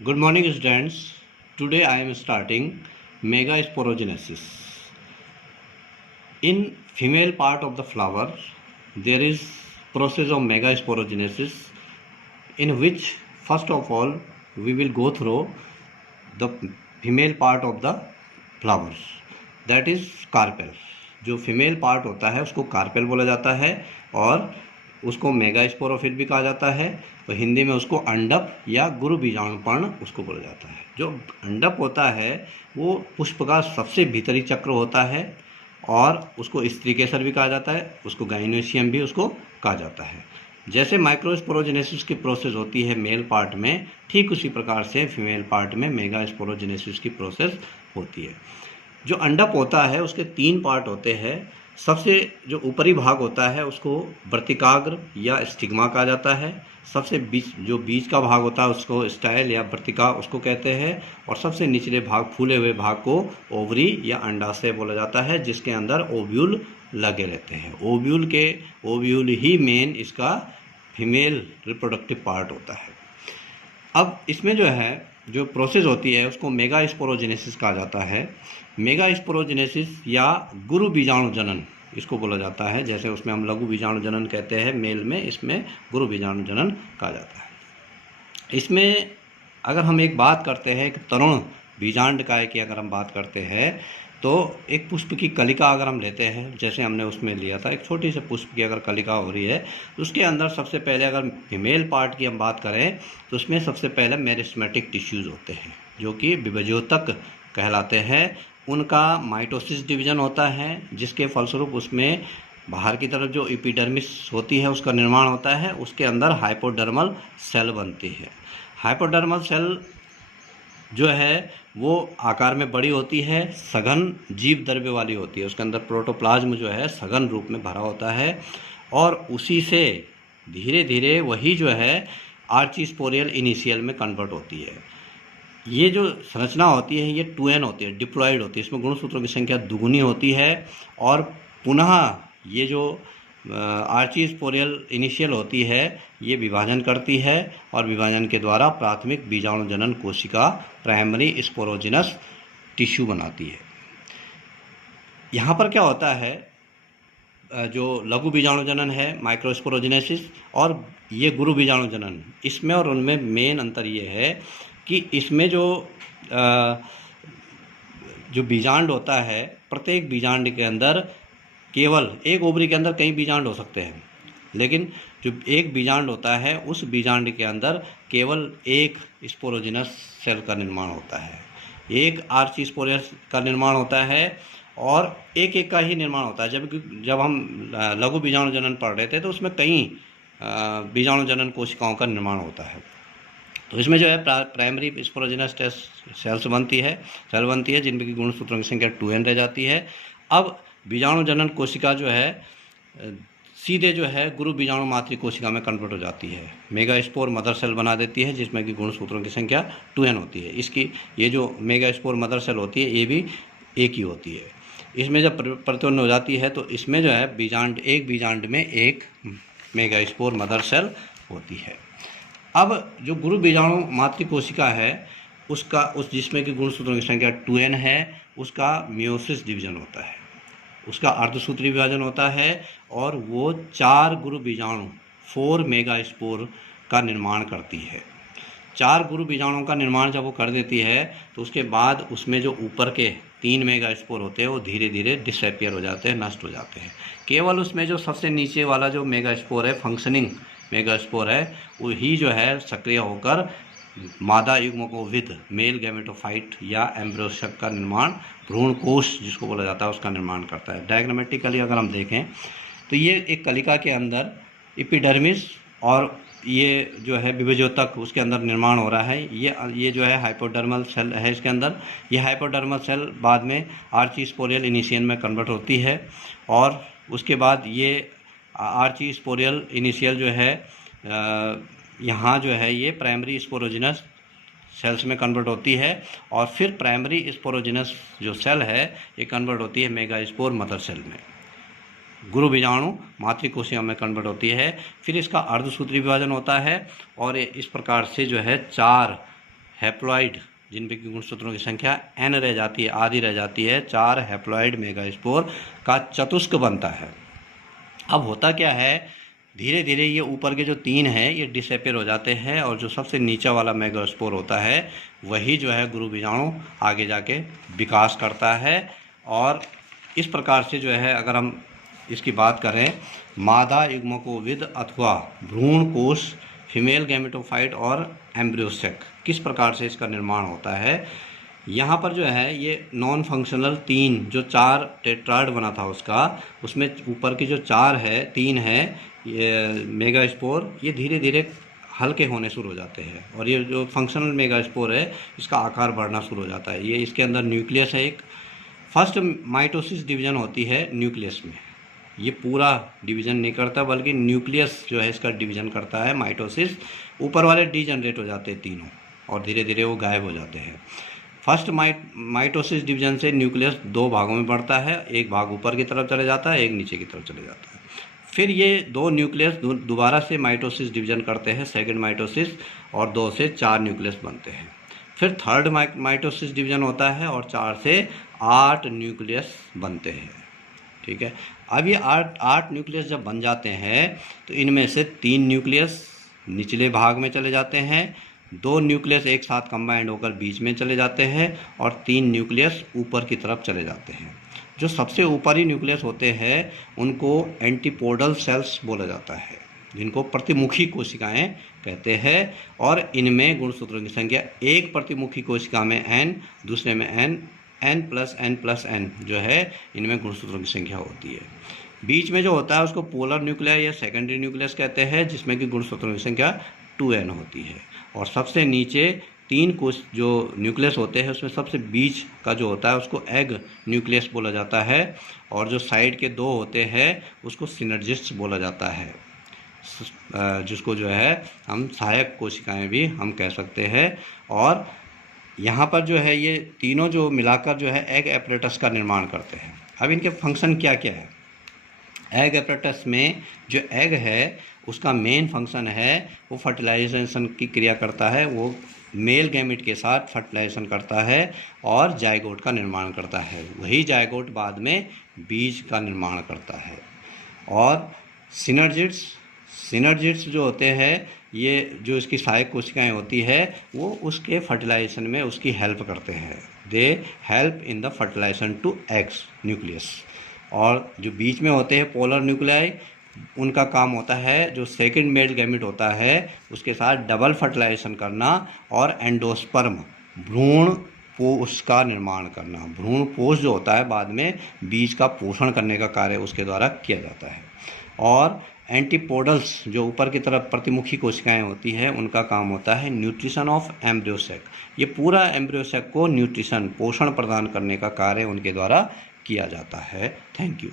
Good morning, students. Today I am starting megasporogenesis. In female part of the flower, there is process of megasporogenesis, in which first of all we will go through the female part of the flowers, that is carpel. जो female part होता है उसको carpel बोला जाता है और उसको मेगास्पोरोफिट भी कहा जाता है. तो हिंदी में उसको अंडप या गुरु बीजाणुपर्ण उसको बोला जाता है. जो अंडप होता है वो पुष्प का सबसे भीतरी चक्र होता है और उसको स्त्री केसर भी कहा जाता है, उसको गाइनोसियम भी उसको कहा जाता है. जैसे माइक्रोस्पोरोजेनेसिस की प्रोसेस होती है मेल पार्ट में, ठीक उसी प्रकार से फीमेल पार्ट में मेगास्पोरोजेनेसिस की प्रोसेस होती है. जो अंडप होता है उसके 3 पार्ट होते हैं. सबसे जो ऊपरी भाग होता है उसको वर्तिकाग्र या स्टिग्मा कहा जाता है. सबसे बीच का भाग होता है उसको स्टाइल या वर्तिका उसको कहते हैं. और सबसे निचले भाग, फूले हुए भाग को ओवरी या अंडाशय बोला जाता है, जिसके अंदर ओव्यूल लगे रहते हैं. ओव्यूल ही मेन इसका फीमेल रिप्रोडक्टिव पार्ट होता है. अब इसमें जो प्रोसेस होती है उसको मेगास्पोरोजेनेसिस कहा जाता है. मेगास्पोरोजेनेसिस या गुरु बीजाणु जनन इसको बोला जाता है. जैसे उसमें हम लघु बीजाणु जनन कहते हैं मेल में, इसमें गुरु बीजाणु जनन कहा जाता है. इसमें अगर हम एक बात करते हैं कि तरुण बीजांडकाय की अगर हम बात करते हैं तो एक पुष्प की कलिका अगर हम लेते हैं, जैसे हमने उसमें लिया था एक छोटी से पुष्प की अगर कलिका हो रही है तो उसके अंदर सबसे पहले अगर फीमेल पार्ट की हम बात करें तो उसमें सबसे पहले मेरिस्टेमेटिक टिश्यूज़ होते हैं जो कि विभज्योतक कहलाते हैं. उनका माइटोसिस डिवीजन होता है जिसके फलस्वरूप उसमें बाहर की तरफ जो एपिडर्मिस होती है उसका निर्माण होता है. उसके अंदर हाइपोडर्मल सेल बनती है. हाइपोडर्मल सेल जो है वो आकार में बड़ी होती है, सघन जीव द्रव्य वाली होती है. उसके अंदर प्रोटोप्लाज्म जो है सघन रूप में भरा होता है और उसी से धीरे धीरे वही जो है आर्चीस्पोरियल इनिशियल में कन्वर्ट होती है. ये जो संरचना होती है ये 2n होती है, डिप्लॉयड होती है. इसमें गुणसूत्रों की संख्या दुगुनी होती है और पुनः ये जो आर्चीस्पोरियल इनिशियल होती है ये विभाजन करती है और विभाजन के द्वारा प्राथमिक बीजाणु जनन कोशिका प्राइमरी स्पोरोजिनस टिश्यू बनाती है. यहाँ पर क्या होता है, जो लघु बीजाणु जनन है माइक्रोस्पोरोजेनेसिस और ये गुरु बीजाणु जनन, इसमें और उनमें मेन अंतर ये है कि इसमें जो बीजांड होता है, प्रत्येक बीजांड के अंदर केवल एक ओवरी के अंदर कई बीजांड हो सकते हैं, लेकिन जो एक बीजांड होता है उस बीजांड के अंदर केवल एक स्पोरोजिनस सेल का निर्माण होता है, एक आर्चीस्पोरियल का निर्माण होता है और एक का ही निर्माण होता है. जब हम लघु बीजाणु जनन पढ़ रहे थे तो उसमें कई बीजाणु जनन कोशिकाओं का निर्माण होता है. तो इसमें जो है प्राइमरी स्पोरोजिनस सेल बनती है जिनमें की गुणसूत्रों की संख्या 2n रह जाती है. अब बीजाणु जनन कोशिका जो है सीधे जो है गुरु बीजाणु मातृ कोशिका में कन्वर्ट हो जाती है. मेगास्पोर मदर सेल बना देती है जिसमें कि गुणसूत्रों की संख्या 2n होती है. इसकी ये जो मेगास्पोर मदर सेल होती है ये भी एक ही होती है. इसमें जब परिपूर्ण हो जाती है तो इसमें जो है एक बीजांड में एक मेगास्पोर मदर सेल होती है. अब जो गुरु बीजाणु मातृ कोशिका है जिसमें कि गुणसूत्रों की संख्या 2n है, उसका मियोसिस डिवीजन होता है, उसका अर्धसूत्री विभाजन होता है और वो 4 गुरु बीजाणु 4 मेगास्पोर का निर्माण करती है. 4 गुरु बीजाणुओं का निर्माण जब वो कर देती है तो उसके बाद उसमें जो ऊपर के 3 मेगास्पोर होते हैं वो धीरे धीरे डिसअपियर हो जाते हैं, नष्ट हो जाते हैं. केवल उसमें जो सबसे नीचे वाला जो मेगास्पोर है, फंक्शनिंग मेगास्पोर है, वही जो है सक्रिय होकर मादा युग्मकोविद मेल गैमेटोफाइट या एम्ब्रियोशक का निर्माण, भ्रूण कोश जिसको बोला जाता है उसका निर्माण करता है. डायग्रामेटिकली अगर हम देखें तो ये एक कलिका के अंदर एपिडर्मिस और ये जो है विभज्योतक उसके अंदर निर्माण हो रहा है. ये जो है हाइपोडर्मल सेल है इसके अंदर. ये हाइपोडर्मल सेल बाद में आर्चीस्पोरियल इनिशियल में कन्वर्ट होती है और उसके बाद ये आर्चीस्पोरियल इनिशियल जो है यहाँ जो है ये प्राइमरी स्पोरोजिनस सेल्स में कन्वर्ट होती है और फिर प्राइमरी स्पोरोजिनस जो सेल है ये कन्वर्ट होती है मेगास्पोर मदर सेल में. गुरु बीजाणु मातृ कोशिका में कन्वर्ट होती है. फिर इसका अर्धसूत्री विभाजन होता है और इस प्रकार से जो है 4 हैप्लॉइड जिनपे की गुणसूत्रों की संख्या n रह जाती है, आधी रह जाती है, 4 हैप्लॉइड मेगास्पोर का चतुष्क बनता है। अब होता क्या है, धीरे धीरे ये ऊपर के जो 3 हैं ये डिसअपेयर हो जाते हैं और जो सबसे नीचा वाला मेगास्पोर होता है वही जो है गुरु बीजाणु आगे जाके विकास करता है। और इस प्रकार से जो है अगर हम इसकी बात करें, मादा युग्मकोविद अथवा भ्रूण कोश, फीमेल गैमेटोफाइट और एम्ब्रियोसेक, किस प्रकार से इसका निर्माण होता है। यहाँ पर जो है ये नॉन फंक्शनल 3 जो 4 टेट्राड बना था उसका, उसमें ऊपर की जो 3 है ये मेगास्पोर, ये धीरे धीरे हल्के होने शुरू हो जाते हैं और ये जो फंक्शनल मेगास्पोर है इसका आकार बढ़ना शुरू हो जाता है। ये इसके अंदर न्यूक्लियस है, एक फर्स्ट माइटोसिस डिवीजन होती है न्यूक्लियस में। ये पूरा डिवीजन नहीं करता बल्कि न्यूक्लियस जो है इसका डिवीजन करता है, माइटोसिस। ऊपर वाले डीजनरेट हो जाते हैं तीनों और धीरे धीरे वो गायब हो जाते हैं। फर्स्ट माइटोसिस डिवीजन से न्यूक्लियस 2 भागों में बढ़ता है, एक भाग ऊपर की तरफ चले जाता है, एक नीचे की तरफ चले जाता है। फिर ये 2 न्यूक्लियस दोबारा से माइटोसिस डिवीजन करते हैं, सेकंड माइटोसिस, और 2 से 4 न्यूक्लियस बनते हैं। फिर थर्ड माइटोसिस डिवीजन होता है और 4 से 8 न्यूक्लियस बनते हैं। ठीक है, अब ये 8 न्यूक्लियस जब बन जाते हैं तो इनमें से 3 न्यूक्लियस निचले भाग में चले जाते हैं, 2 न्यूक्लियस एक साथ कंबाइंड होकर बीच में चले जाते हैं और 3 न्यूक्लियस ऊपर की तरफ चले जाते हैं। जो सबसे ऊपरी न्यूक्लियस होते हैं उनको एंटीपोडल सेल्स बोला जाता है, जिनको प्रतिमुखी कोशिकाएं कहते हैं। और इनमें गुणसूत्रों की संख्या, एक प्रतिमुखी कोशिका में n, दूसरे में n+n+n जो है इनमें गुणसूत्रों की संख्या होती है। बीच में जो होता है उसको पोलर न्यूक्लियस या सेकेंडरी न्यूक्लियस कहते हैं, जिसमें कि गुणसूत्रों की संख्या 2n होती है। और सबसे नीचे 3 कोश जो न्यूक्लियस होते हैं उसमें सबसे बीच का जो होता है उसको एग न्यूक्लियस बोला जाता है, और जो साइड के 2 होते हैं उसको सिनर्जिस्ट बोला जाता है, जिसको जो है हम सहायक कोशिकाएं भी हम कह सकते हैं। और यहाँ पर जो है ये तीनों जो मिलाकर जो है एग एपरेटस का निर्माण करते हैं। अब इनके फंक्शन क्या क्या है। एग एपरेटस में जो एग है उसका मेन फंक्शन है वो फर्टिलाइजेशन की क्रिया करता है, वो मेल गैमेट के साथ फर्टिलाइजेशन करता है और जायगोट का निर्माण करता है। वही जायगोट बाद में बीज का निर्माण करता है। और सिनर्जिड्स जो होते हैं, ये जो इसकी सहायक कोशिकाएं होती है वो उसके फर्टिलाइजेशन में उसकी हेल्प करते हैं। They help in the fertilization to eggs nucleus. और जो बीच में होते हैं पोलर न्यूक्लियाई, उनका काम होता है जो सेकंड मेल गैमेट होता है उसके साथ डबल फर्टिलाइजेशन करना और एंडोस्पर्म भ्रूण पोष का निर्माण करना। भ्रूण पोष जो होता है बाद में बीज का पोषण करने का कार्य उसके द्वारा किया जाता है। और एंटीपोडल्स जो ऊपर की तरफ प्रतिमुखी कोशिकाएं होती हैं उनका काम होता है न्यूट्रिशन ऑफ एम्ब्रियोसेक। ये पूरा एम्ब्रियोसेक को न्यूट्रिशन पोषण प्रदान करने का कार्य उनके द्वारा किया जाता है। Thank you.